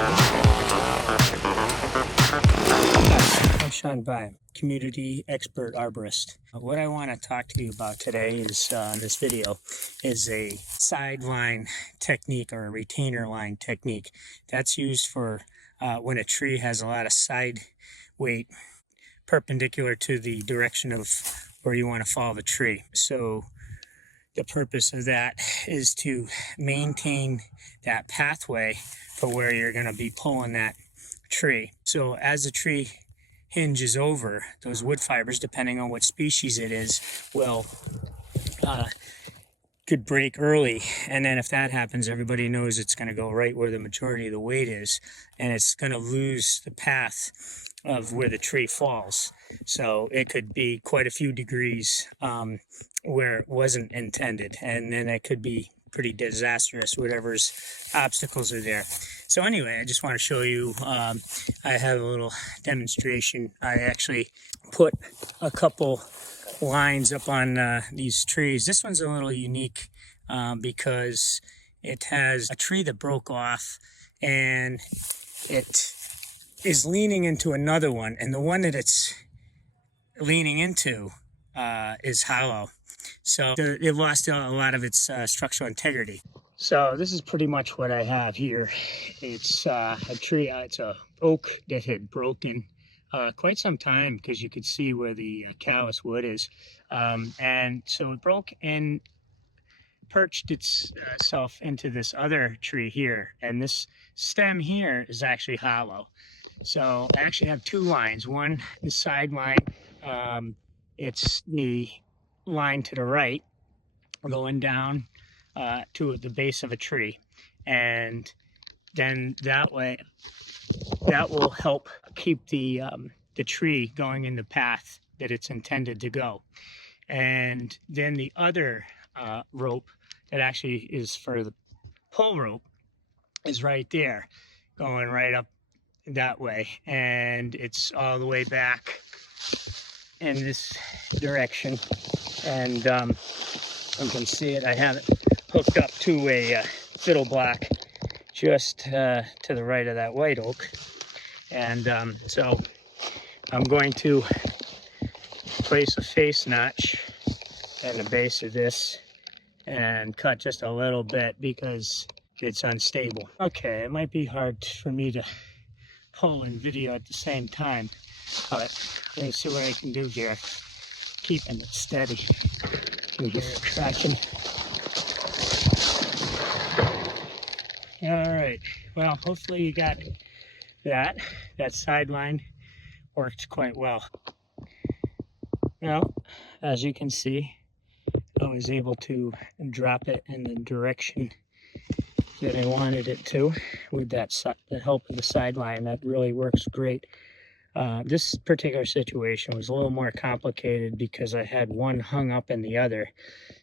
I'm Seán Byam, community expert arborist. What I want to talk to you about today is this video is a sideline technique or a retainer line technique that's used for when a tree has a lot of side weight perpendicular to the direction of where you want to follow the tree. So the purpose of that is to maintain that pathway for where you're going to be pulling that tree. So as the tree hinges over, those wood fibers, depending on what species it is, will could break early, and then if that happens, everybody knows it's going to go right where the majority of the weight is, and it's going to lose the path of where the tree falls. So it could be quite a few degrees where it wasn't intended, and then it could be pretty disastrous, whatever's obstacles are there. So anyway, I just want to show you, I have a little demonstration. I actually put a couple lines up on these trees. This one's a little unique because it has a tree that broke off and it is leaning into another one, and the one that it's leaning into is hollow. So it lost a lot of its structural integrity. So this is pretty much what I have here. It's a tree, it's a oak that had broken quite some time, because you could see where the callous wood is. And so it broke and perched itself into this other tree here. And this stem here is actually hollow. So I actually have two lines. One, the side line, it's the line to the right, going down to the base of a tree, and then that way that will help keep the tree going in the path that it's intended to go. And then the other rope that actually is for the pull rope is right there, going right up that way, and it's all the way back in this direction. And you can see it, I have it hooked up to a fiddle block just to the right of that white oak. And so I'm going to place a face notch at the base of this and cut just a little bit because it's unstable. Okay, it might be hard for me to pull and video at the same time, but let me see what I can do here. Keeping it steady. We get traction. All right, well, hopefully you got that. That sideline worked quite well. Now, as you can see, I was able to drop it in the direction that I wanted it to with that the help of the sideline. That really works great. This particular situation was a little more complicated because I had one hung up in the other,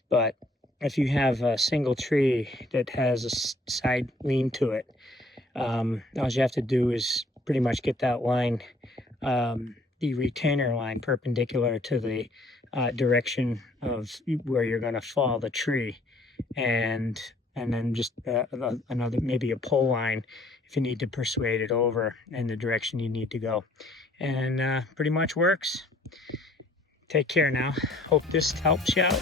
but if you have a single tree that has a side lean to it, all you have to do is pretty much get that line, the retainer line, perpendicular to the direction of where you're going to fall the tree, and then just another, maybe a pull line if you need to persuade it over in the direction you need to go. And pretty much works. Take care now. Hope this helps you out.